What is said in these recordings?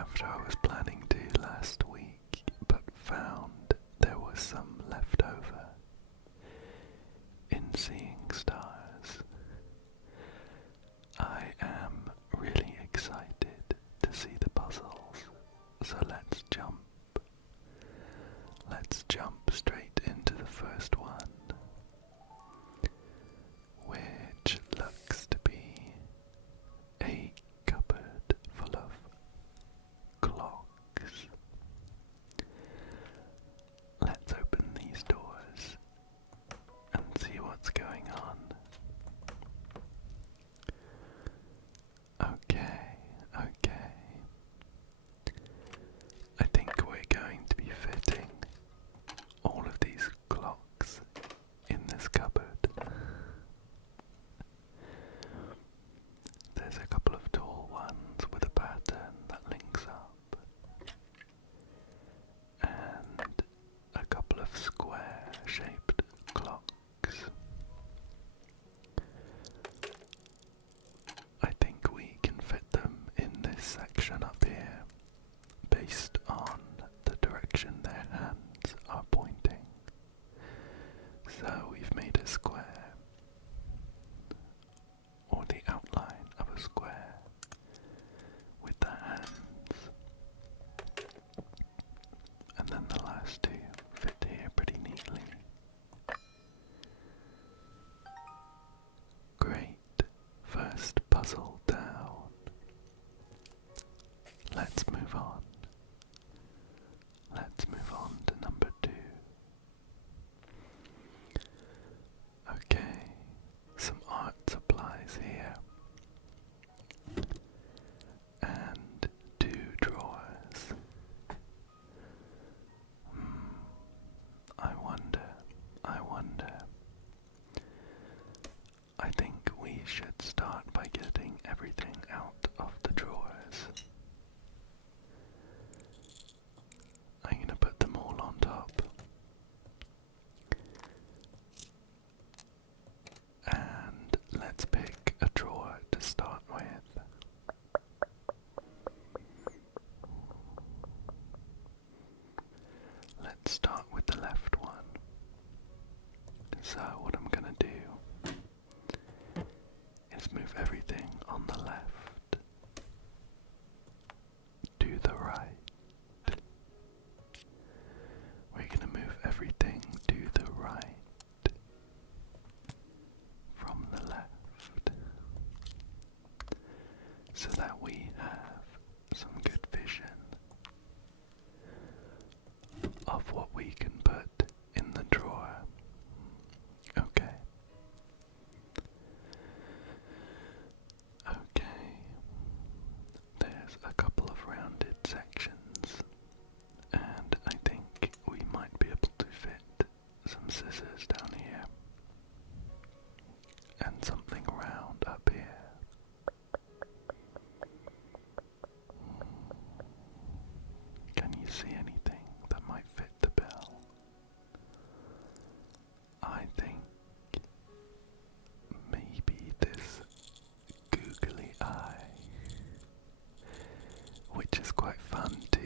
after I was planning to last week, but found there was some left over in seeing stars. I am really excited to see the puzzles, so let's jump. Let's jump straight into the first one, which looks to be a cupboard full of clocks. Let's open these doors and see what's going on. Okay. I think we're going to be fitting all of these clocks in this cupboard. There's a couple of tall ones with a pattern that links up, and a couple of square-shaped clocks. I think we can fit them in this section up here, based on the direction their hands are pointing. So we've made a square, or the outline of a square, with the hands. And then the last two fit here pretty neatly. Great. First puzzle down. Let's move on. Let's move on to number 2. Okay, some art supplies here. And 2 drawers. I wonder. I think we should start by getting everything out of the drawers. I'm going to put them all on top. And let's pick a drawer to start with. Let's start with the left one. So what I'm going to do is move everything on the left to the right. We're going to move everything to the right from the left, so that we have some good vision of what we can put in the drawer. Okay. There's a couple of rounded sections, and I think we might be able to fit some scissors down here, and something round up here. Can you see anything that might fit the bill? I think maybe this googly eye, which is quite fun to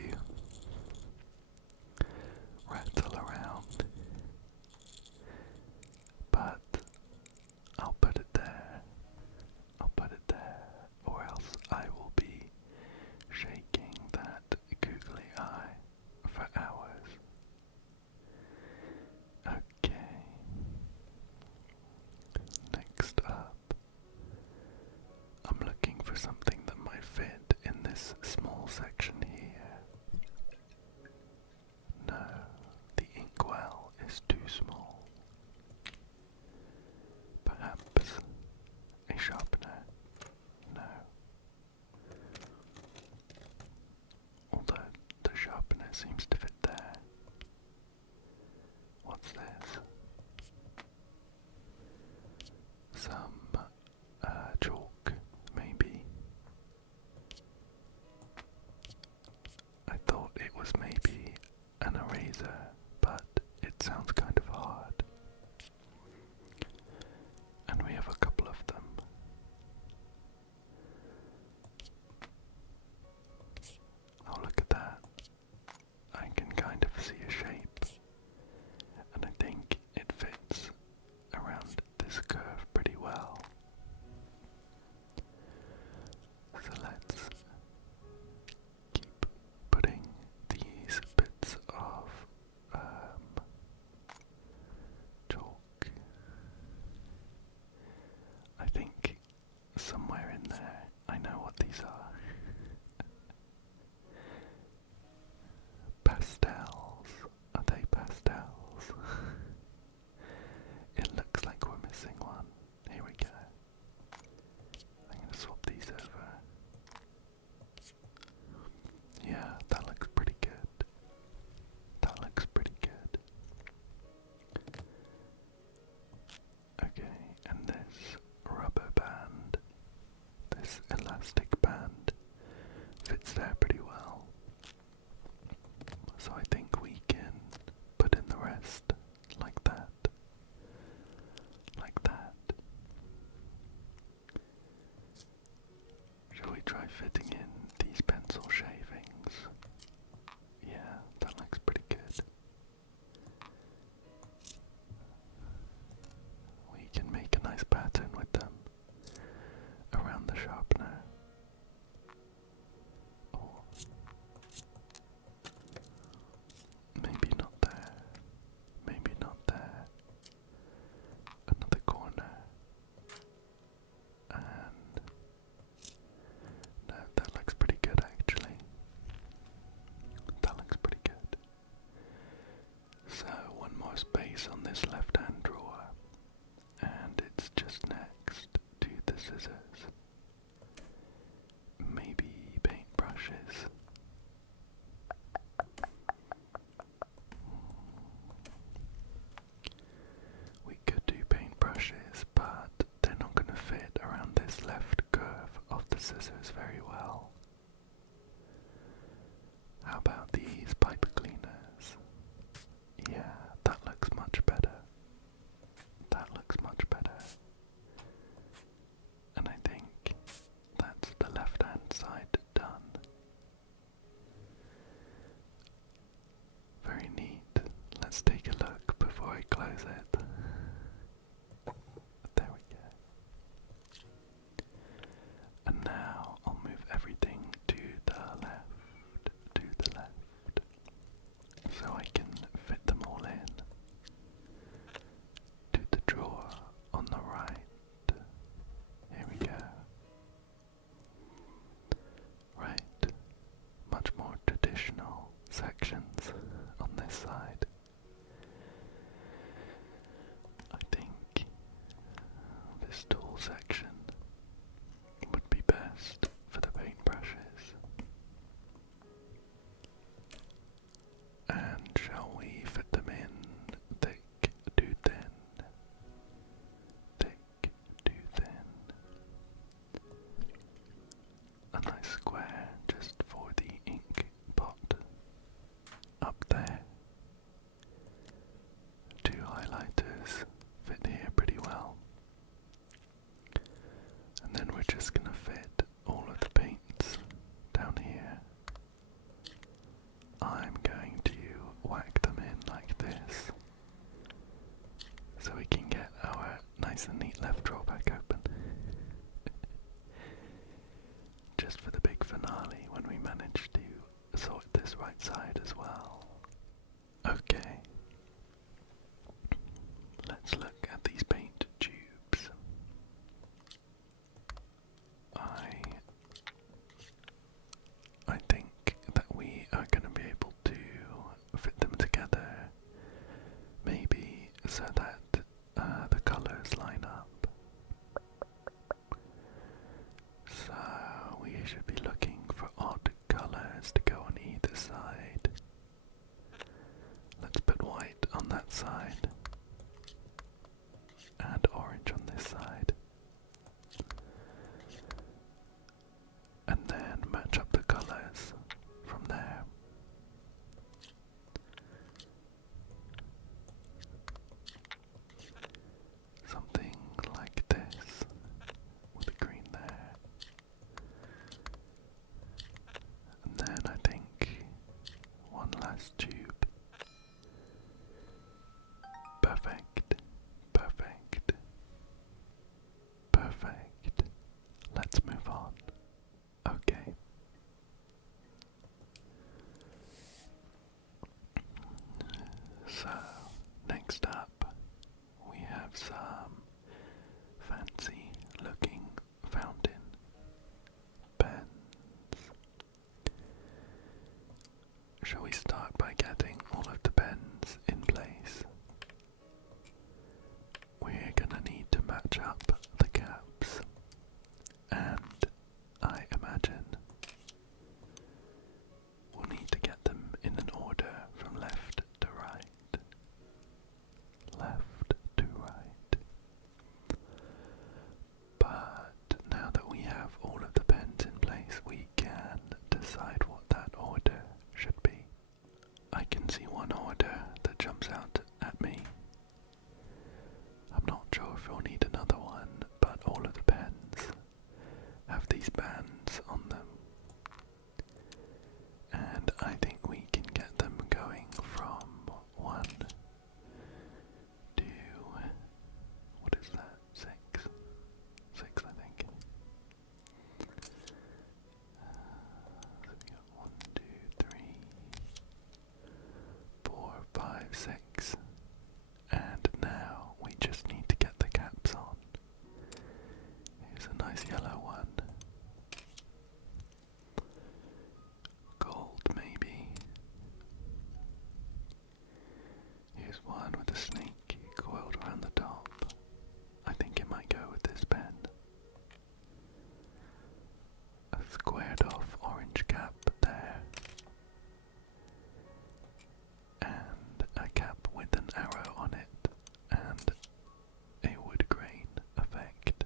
rattle around, but I'll put it there, or else I will be shaking that googly eye for hours. Okay, next up, I'm looking for something that might fit in this small section here. No, the inkwell is too small. Perhaps a sharpener? No. Although the sharpener seems to fit there. What's this? Some chalk, maybe. I thought it was maybe an eraser, but it sounds kind of hard. And we have a couple of them. somewhere in there. I know what these are. Pastels. Are they pastels? It looks like we're missing one. Here we go. I'm going to swap these over. Yeah, that looks pretty good. That looks pretty good. Okay, and this rubber band, this elastic band, fits there pretty well. So I think we can put in the rest like that. Like that. Shall we try fitting in these pencil shavings? Yeah, that looks pretty good. We can make a nice pattern with them around the sharpener. Or maybe not there. Maybe not there. Another corner. And no, that looks pretty good actually. That looks pretty good. So one more space on this left hand drawer, and it's just next to the scissors. Maybe paintbrushes. We could do paintbrushes, but they're not going to fit around this left curve of the scissors very well. How about these pipe cleaners? Yeah, that looks much better. That looks much better. And I think that's the left hand side done. Very neat. Let's take a look before I close it. There we go. And now I'll move everything to the left, so I can fit them all in. To the drawer on the right. Here we go. Right. Much more traditional sections on this side. I think this tool section would be best for the paintbrushes. And shall we fit them in thick to thin? Thick to thin. A nice square just for the ink pot. Up there. Two highlighters fit here pretty well. And then we're just going to fit all of the paints down here. I'm going to whack them in like this, so we can get our nice and neat left drawer back open. Just for the big finale when we manage to sort this right side as well. Okay. Let's look at these paint tubes. I think that we are going to be able to fit them together, maybe so that the colours line up. So we should be looking for odd colours to go on either side. Let's put white on that side and orange on this side. And then match up the colours from there. Something like this, with the green there. And then I think one last tube. Perfect, perfect, perfect. Let's move on. Okay. So, next up, we have some fancy looking fountains. shall we start by getting all of the pens in place? We're gonna need to match up the caps, and I imagine we'll need to get them in an order from left to right. Left to right. But now that we have all of the pens in place, we can decide what that order should be. I can see one order that jumps out at me. I'm not sure if we'll need another one, but all of the pens have these bands on them. And I think we can get them going from 1 to, what is that, 6? 6, I think. So we got 1, 2, 3, 4, 5, 6. And now we just need to get the caps on. Here's a nice yellow one. Gold, maybe. Here's one with a snake coiled around the top. I think it might go with this pen. A squared off orange cap there. And a cap with an arrow on it. And a wood grain effect.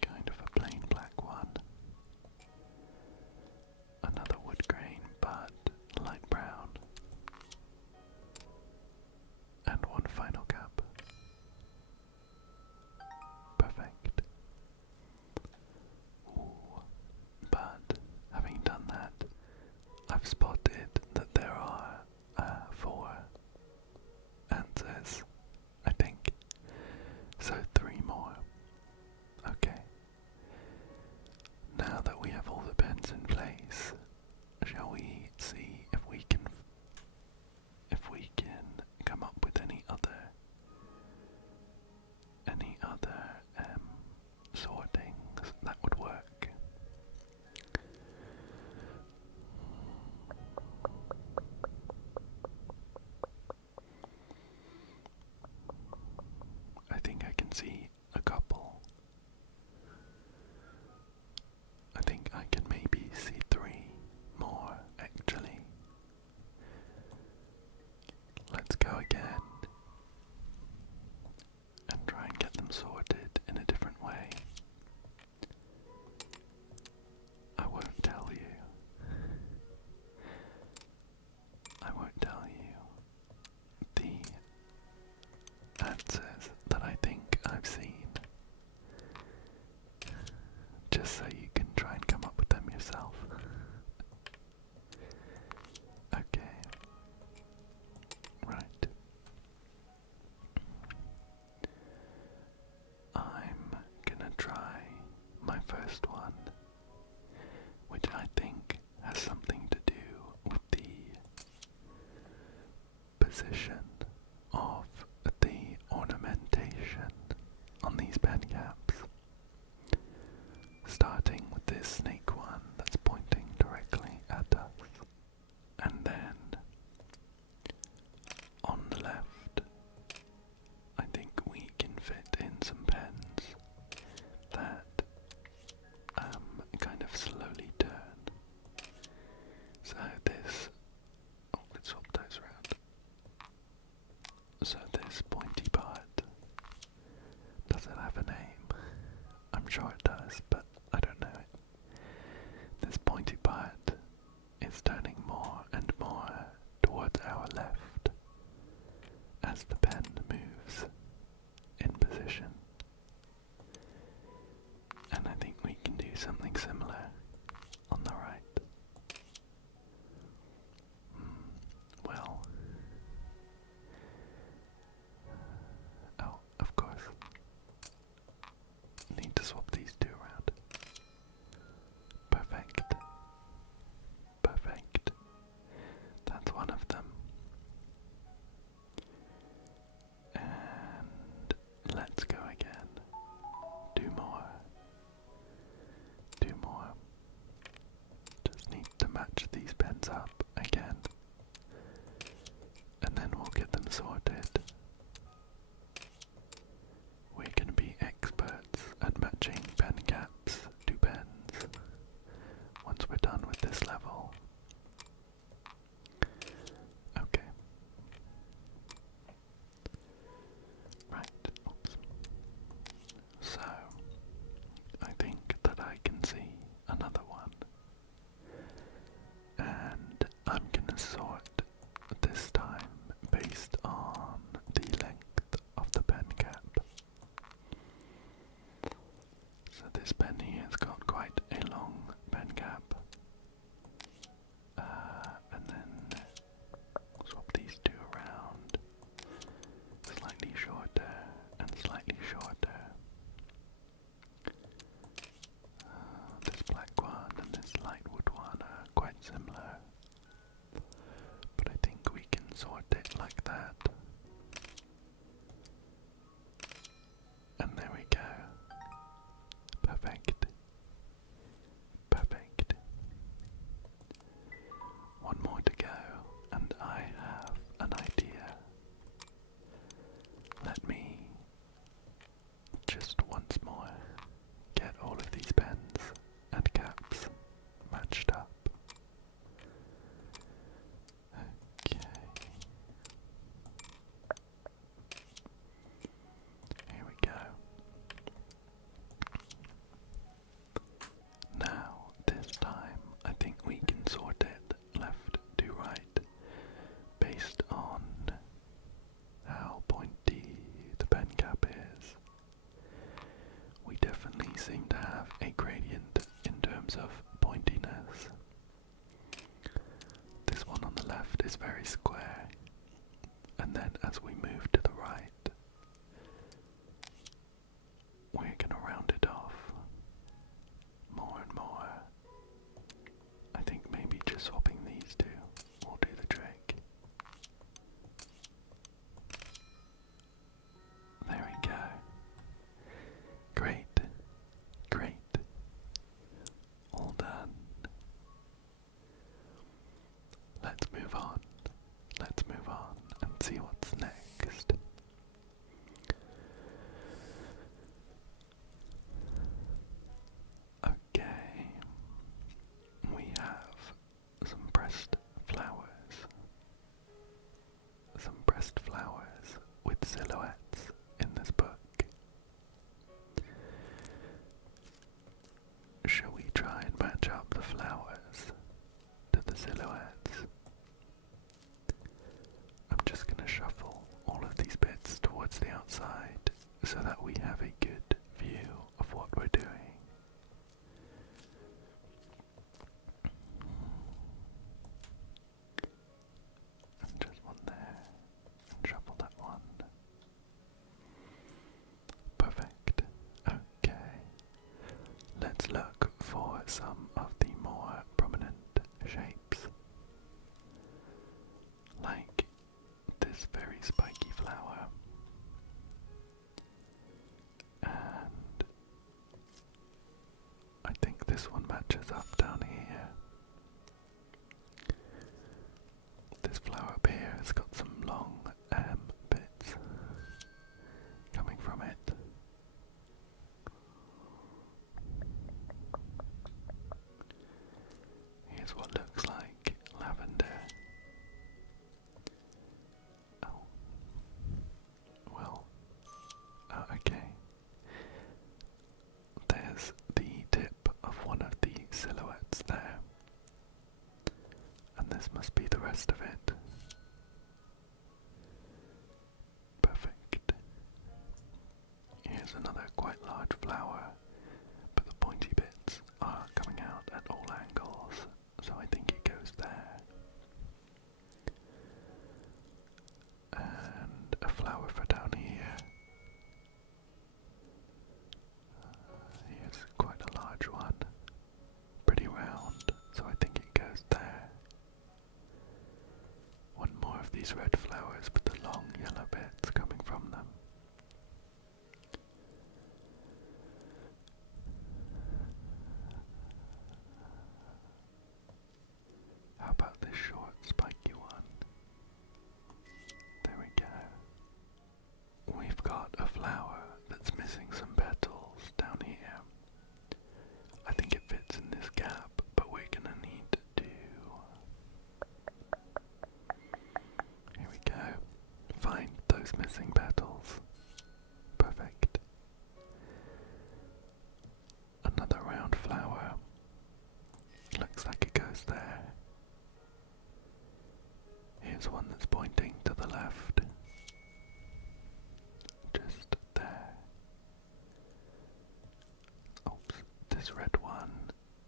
Kind of a plain black one. Another wood grain, but light brown. And one final cap. Perfect. Ooh. But having done that, I've spotted that there are 4 answers, I think. So 3 more. Okay. Now that we have all the pens in place, shall we see if we can come up with any other sortings that would work? I think I can see a couple. I think I can maybe see 3 more, actually. Let's go again and try and get them sorted in a different way. I won't tell you. I won't tell you the answers that I think I've seen, just so you can try and come up with them yourself. Okay. Right. I'm gonna try my first one, which I think has something to do with the position of the ornamentation on these pen caps. Starting with this snake one that's pointing directly at us. And then on the left, I think we can fit in some pens that kind of slowly turn. So this, let's swap those around. So this pointy part, does it have a name? I'm sure it does, but I don't know it. This pointy part is turning more and more towards our left as the pen moves in position. And I think we can do something similar on the right. Well, oh, of course. Need to swap these 2 around. Perfect. Perfect. That's one of them. And let's go again. 2 more. 2 more. terms of pointiness. This one on the left is very square, and then as we move to the right, we're going to round it off more and more. I think maybe just swapping these two will do the trick. There we go. Great, great. All done. Let's move on. Let's move on and see what's next. Okay. We have some pressed flowers. Some pressed flowers with silhouettes in this book. Shall we try and match up the flowers to the silhouettes? I'm just going to shuffle all of these bits towards the outside so that we have a good view of what we're doing. And just one there, and shuffle that one. Perfect. Okay. Let's look for some of the more prominent shapes, like this very spiky flower, and I think this one matches up down here. This flower up here has got some long bits coming from it. Here's what looks like lavender. Oh. Well. Okay. There's the tip of one of the silhouettes there. And this must be the rest of it. Perfect. Here's another quite large flower, but the pointy bits are coming out at all angles, so I think it goes there. And a flower for down here. Here's quite a large one, pretty round, so I think it goes there. One more of these red flowers with the long yellow bits coming from them. How about this short, spiky one? There we go. We've got a flower that's missing some petals down here. I think it fits in this gap, but we're gonna need to... Here we go. Find those missing petals. Perfect. Another round flower. Looks like it goes there. Here's one that's pointing to the left. Just there. Oops, this red one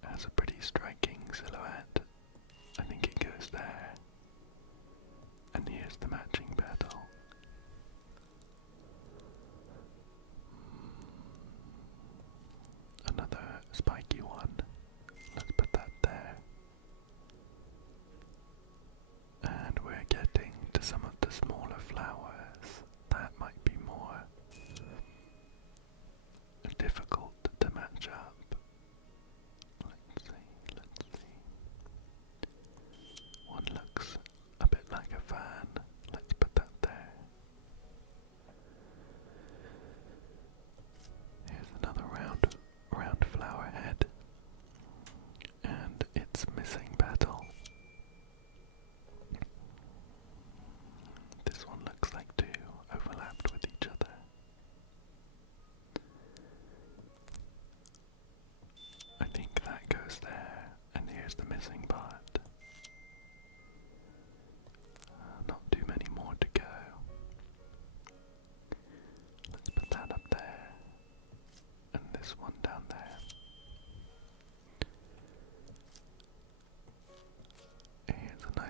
has a pretty striking silhouette. I think it goes there. And here's the matching petal. Another spiky one. Let's put that there. And we're getting to some of the smaller flowers. That might be more difficult to match up. Let's see. One looks a bit like a fan. Let's put that there.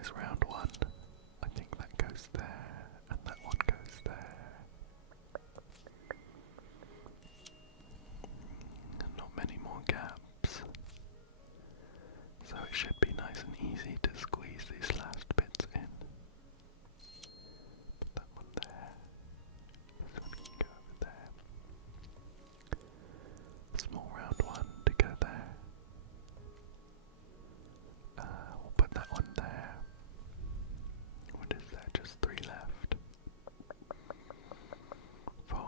nice round one. I think that goes there, and that one goes there. Not many more gaps. So it should be nice and easy to squeeze these last bits in. Put that one there. This one can go over there. Small round one to go there. We'll put that one there. What is that? Just 3 left. 4.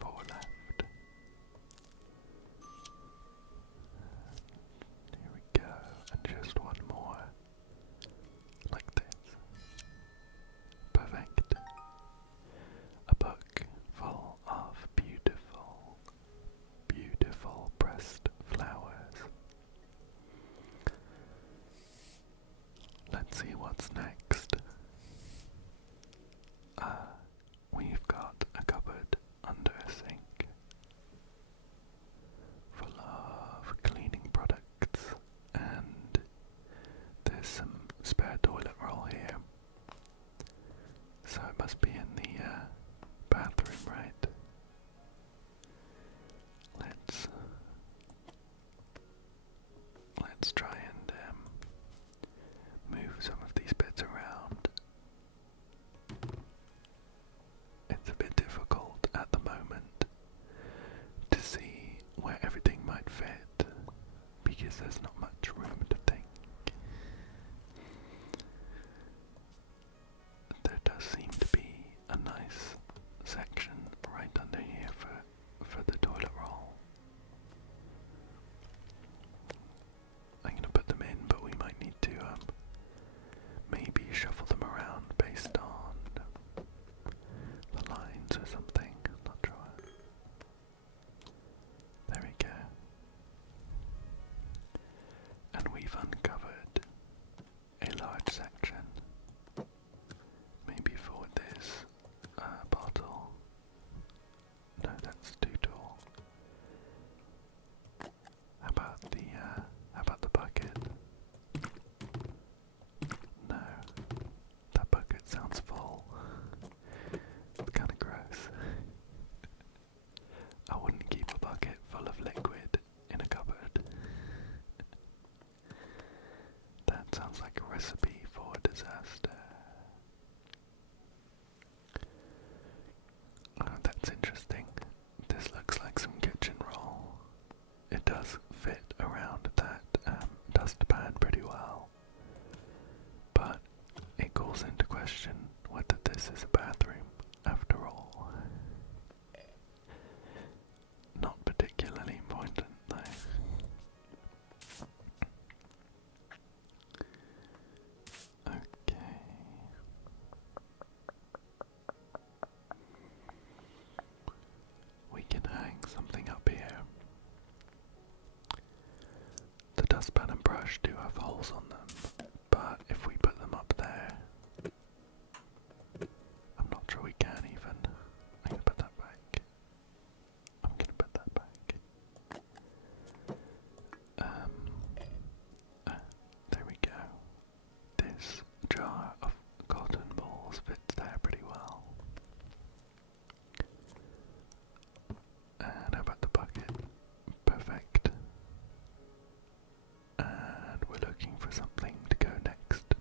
4 left. Here we go. And just one more. Like this. Perfect. A book full of beautiful, beautiful pressed flowers. Let's see what's next. We've got a cupboard under a sink full of cleaning products, and there's some spare toilet roll here. So it must be in the bathroom, right? Let's try and move some of these bits around. It's a bit difficult at the moment to see where everything might fit because there's not much room to think. There does seem to be a nice section right under here for the toilet roll. I'm going to put them in, but we might need to maybe shuffle them around based on the lines or something. Not sure. There we go. And we've uncovered a large section. Maybe for this bottle. No, that's too tall. How about the bucket? No, that bucket sounds full. It's kind of gross. I wouldn't keep a bucket full of liquid in a cupboard. That sounds like a recipe for disaster. Oh, that's interesting. This looks like some kitchen roll. It does fit around that dustpan pretty well, but it calls into question whether this is a bathroom after all. Not particularly important though. Okay. We can hang something up here. The dustpan and brush do have holes on them, but if we put them up there, I'm not sure we can even. I'm gonna put that back. I'm gonna put that back. There we go. This jar of cotton balls fits there pretty well. And how about the bucket? Perfect. And we're looking for something to go next to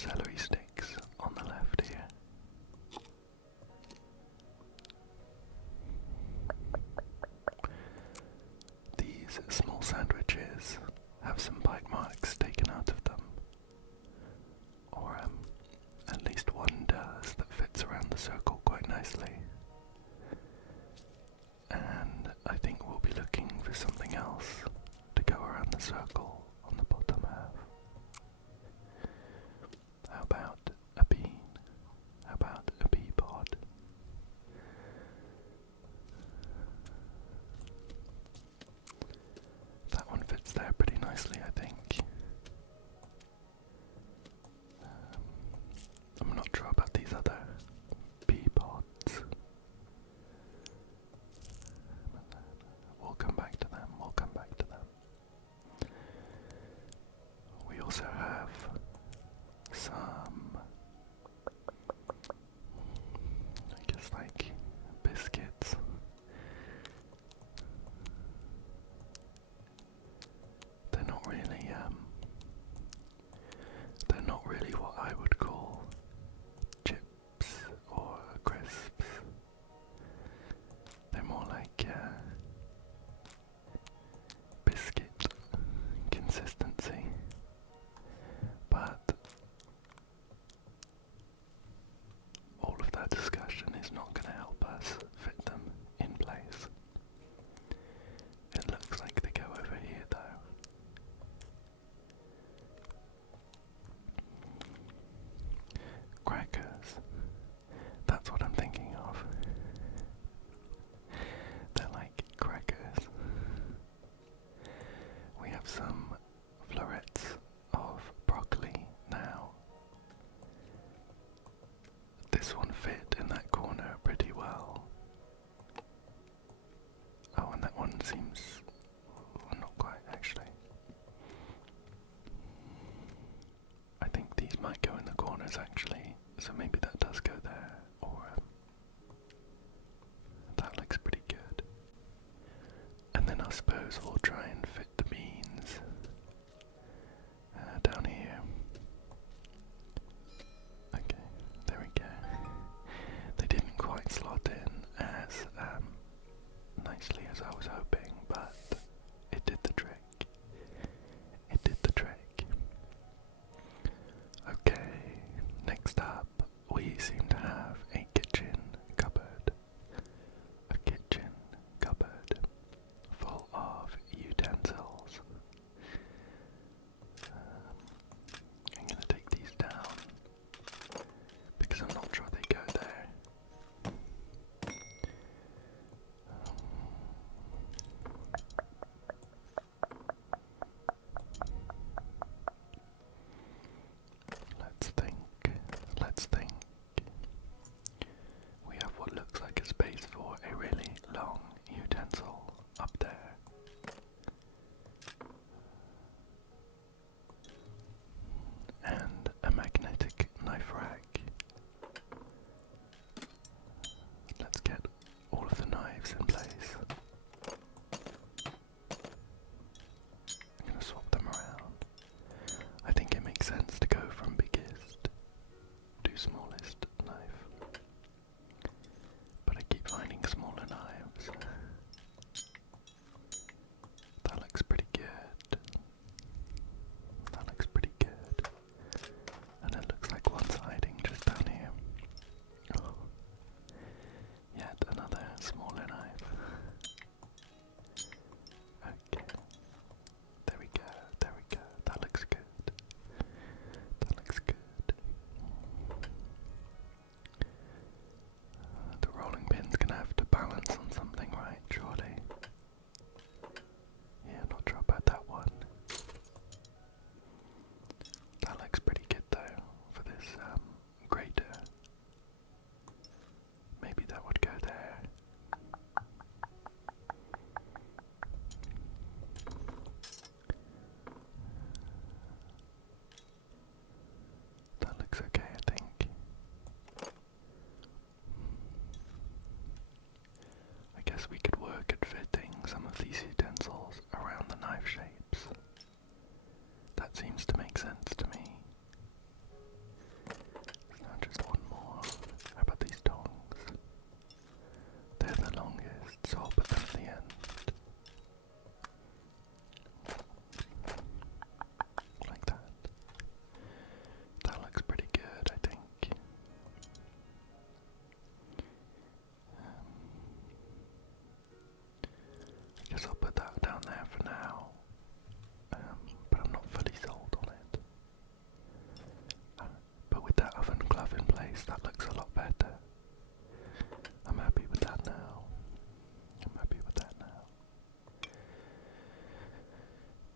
celery sticks on the left here. These small sandwiches have some bite marks taken out of them, or at least one does that fits around the circle quite nicely. And I think we'll be looking for something else to go around the circle on the bottom half. How about a bean? How about a pea pod? That one fits there pretty nicely, I think. I'm not sure about these other pea pods. We'll come back to them, We also have some, I guess, like biscuits. They're not really what I would call chips or crisps. They're more like biscuit consistency, but all of that discussion is not going to help us fit them in place. It looks like they go over here though. Crackers. That's what I'm thinking of. They're like crackers. We have some florets of broccoli now. This one fit in that corner pretty well. Oh, and that one seems not quite actually. I think these might go in the corners actually, so maybe that does go there, or that looks pretty good. And then I suppose we'll try and fit the beans down here. Okay, there we go. They didn't quite slot in as nicely as I was hoping, but it did the trick. It did the trick. Okay, next up, we seem to have a kitchen cupboard. A kitchen cupboard full of nice, that looks a lot better. I'm happy with that now. I'm happy with that now.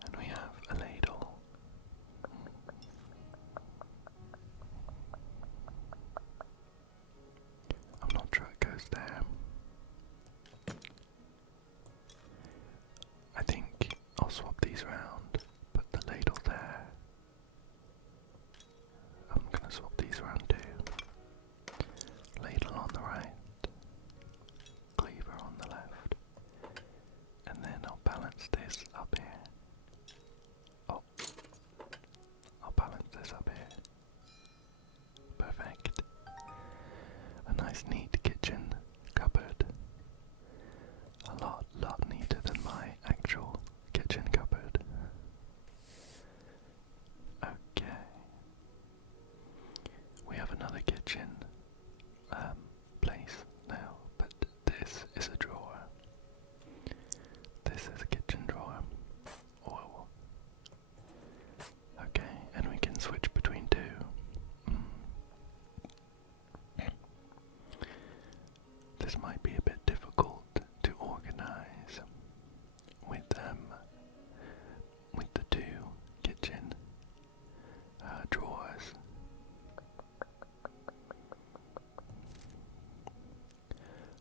And we have a ladle. I'm not sure it goes there. I think I'll swap these around, put the ladle there. I'm gonna swap these around too. Ladle on the right, cleaver on the left, and then I'll balance this up here. Oh, I'll balance this up here. Perfect. A nice neat kitchen cupboard. A lot neater than my actual kitchen cupboard. Okay. We have another kitchen place now, but this is a drawer. This is a kitchen drawer. Oh. Okay, and we can switch between two. This might be a bit difficult to organize with the two kitchen drawers.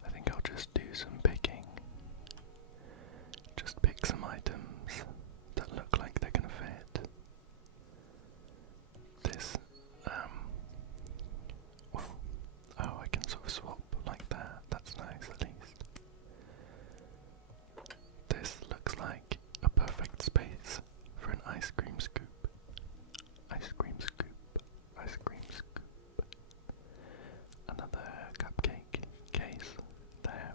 I think I'll just do some picking. Just pick some items that look like they're gonna fit. This, well, oh, I can sort of swap like that. That's nice, at least. This looks like a perfect space for an ice cream scoop. Ice cream scoop. Ice cream scoop. Another cupcake case there.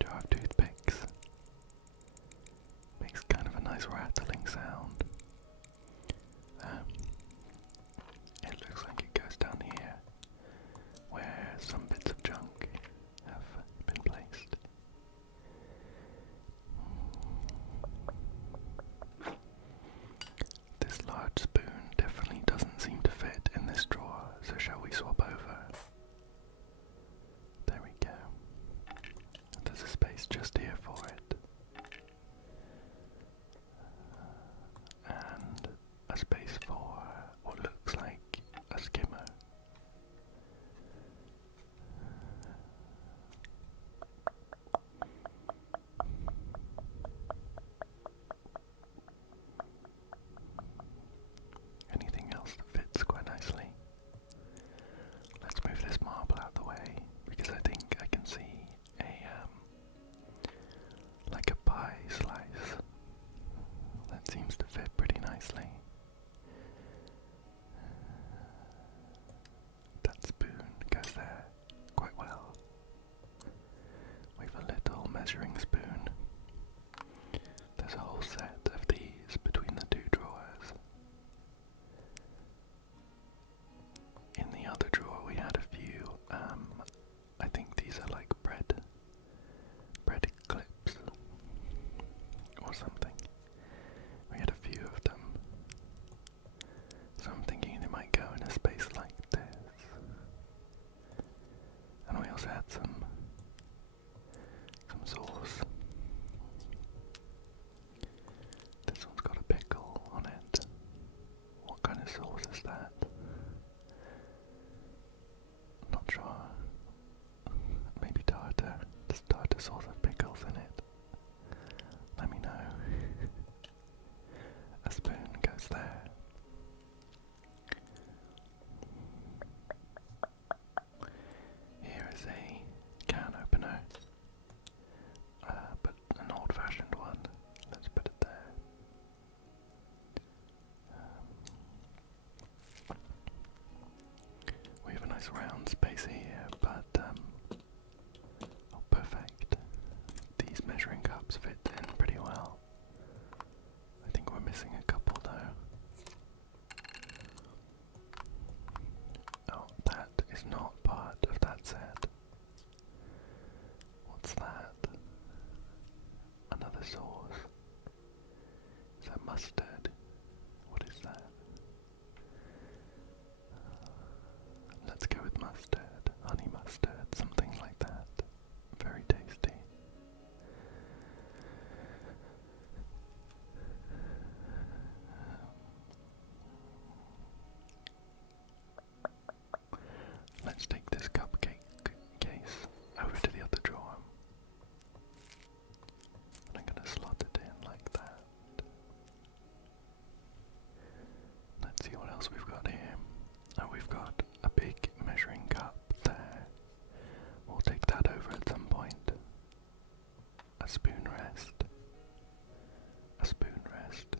Do I have toothpicks? Makes kind of a nice rattling sound. It looks like it goes down here, where some bits of junk have been placed. This large spoon definitely doesn't seem to fit in this drawer, so shall we swap over? There we go. There's a space just here for it. Mustard. What is that? Let's go with mustard. Honey mustard, something like that. Very tasty. Let's take this cupcake case over to the other drawer. And I'm going to slot it in like that. Let's see what else we've got here. Oh, we've got a big measuring cup there. We'll take that over at some point. A spoon rest. A spoon rest.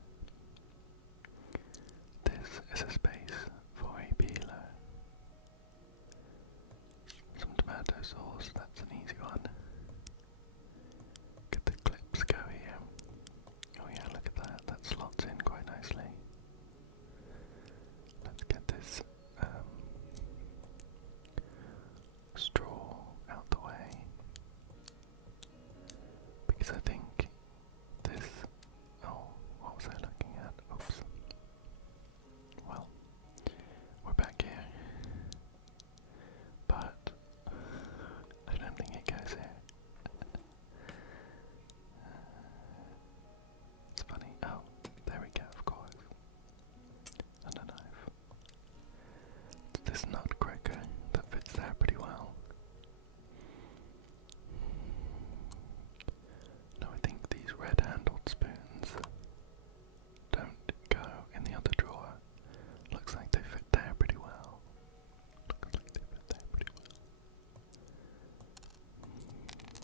This is a space for a peeler. Some tomato sauce, that's an easy one. Get the clips go here. Oh yeah, look at that, that slots in quite nicely. Let's get this straw out the way. Because I think this... Oh, what was I looking at? Oops. Well, we're back here. But I don't think it goes here. It's funny. Oh, there we go, of course. And a knife. It's this nutcracker that fits there pretty well. No, I think these red-handled spoons don't go in the other drawer. Looks like they fit there pretty well. Looks like they fit there pretty well.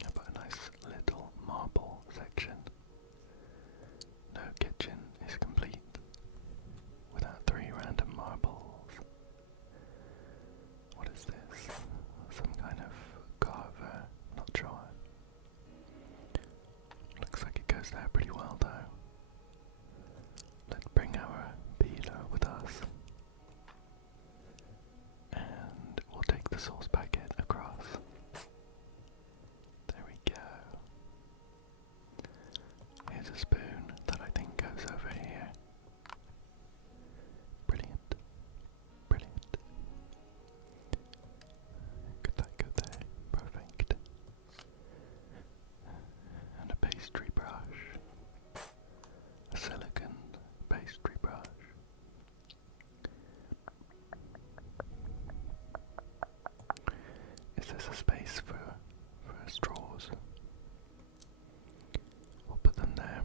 How about a nice little marble section? No kitchen is complete without 3 random marbles. What is this? Some kind of carver, not sure. Looks like it goes there pretty well though. Let's bring our peeler with us. And we'll take the sauce packet across. There we go. Here's a spoon that I think goes over here. Brilliant. Brilliant. Could that go there? Perfect. And a pastry brush. A silicone pastry brush. Is this a space for straws? We'll put them there.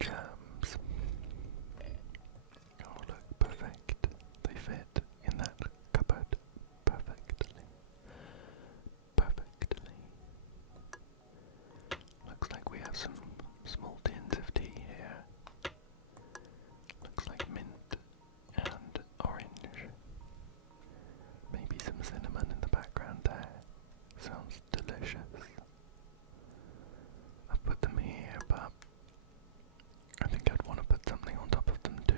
germs. Oh look, perfect. They fit in that cupboard perfectly. Perfectly. Looks like we have some small tins of tea here. Looks like mint and orange. Maybe some cinnamon in the background there. Sounds delicious. I've put them here, but I think I'd want to put something on top of them too.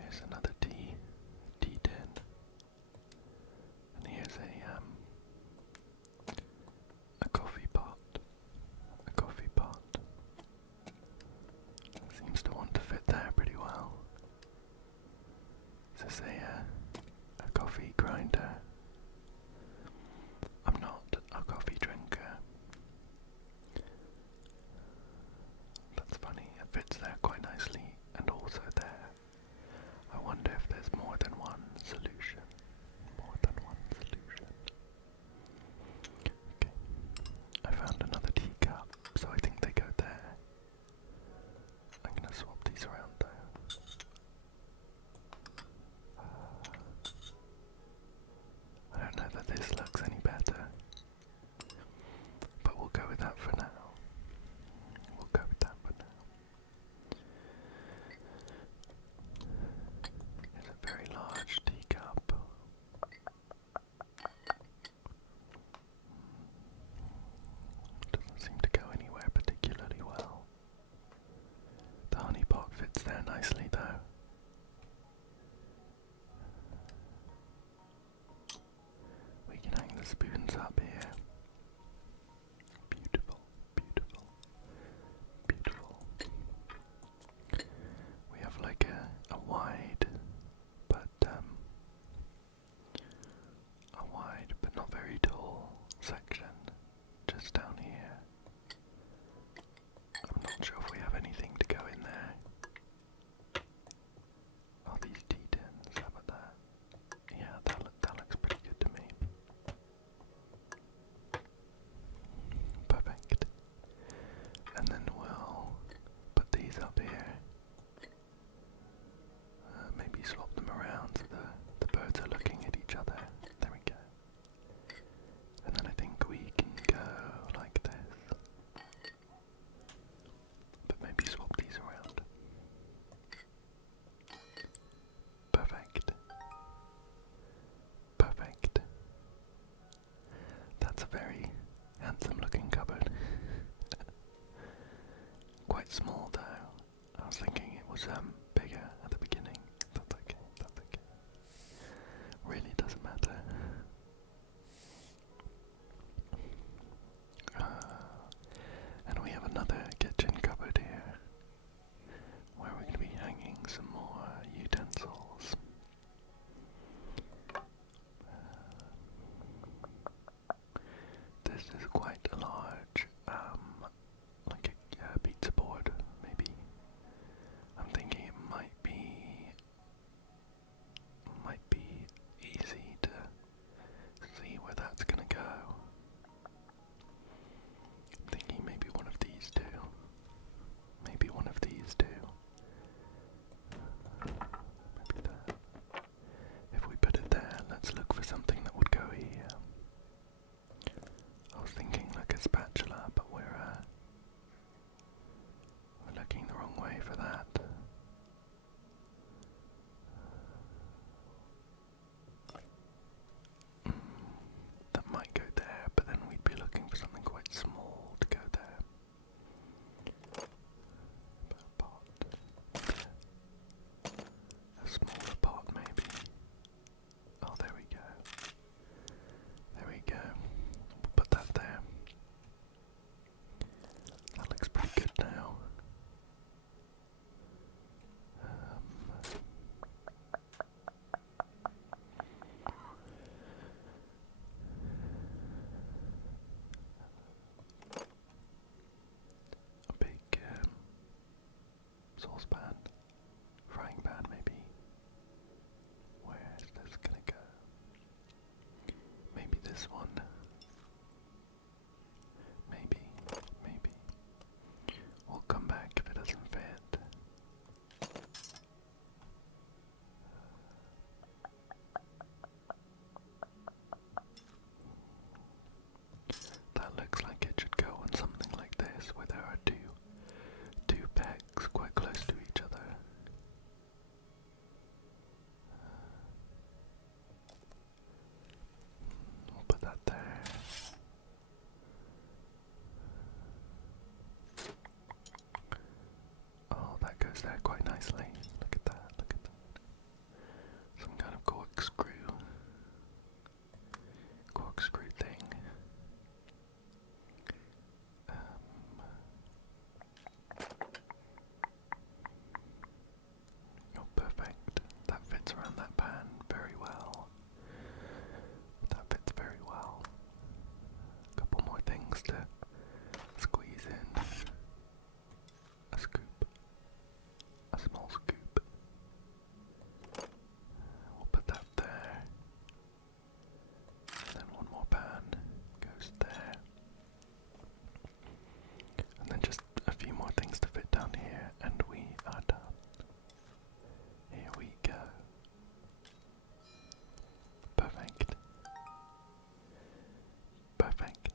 Here's another tea tin. And here's a coffee pot. A coffee pot. Seems to want to fit there pretty well. Is this a coffee grinder? I'm not a coffee drinker. That's funny, it fits there quite nicely, and also there. I wonder if there's more than one solution. More than one solution. Okay, I found another teacup, so I think they go there. I'm gonna swap these around though. I don't know that this looks any better, but we'll go with that for now. We'll go with that for now. It's a very large teacup. Doesn't seem to go anywhere particularly well. The honey pot fits there nicely though. We can hang the spoons up here. Beautiful, beautiful, beautiful. We have like a wide, but not very tall section just down here. I'm not sure if we have anything to go in there. Oh, these tea tins, how about that? Yeah, that looks pretty good to me. Perfect. And then we'll put these up here. Maybe swap them around so the birds are looking at each other. There we go. And then I think we can go like this. But maybe swap these around. Perfect. Perfect. That's a very handsome looking cupboard. Quite small though. I was thinking it was bigger at the beginning. That's okay, that's okay. Really doesn't matter. And we have another kitchen cupboard here where we're going to be hanging some more utensils. This is quite a large, like a pizza board, maybe. I'm thinking it might be easy to see where that's gonna go. I'm thinking maybe one of these two. Maybe one of these two. Maybe that. If we put it there, let's look for something that would go here. I was thinking like a spatula, but we're looking the wrong way for that. That might go there, but then we'd be looking for something quite small to go there. A pot. A smaller pot, maybe. Oh, there we go. There we go. We'll put that there. That looks pretty good now. A big saucepan, frying pan maybe. Where is this gonna go? there quite nicely. Look at that, look at that. Some kind of corkscrew thing. Oh, perfect. That fits around that pan very well. That fits very well. A couple more things to squeeze in. A scoop. A small scoop. We'll put that there. And then one more pan goes there. And then just a few more things to fit down here, and we are done. Here we go. Perfect. Perfect.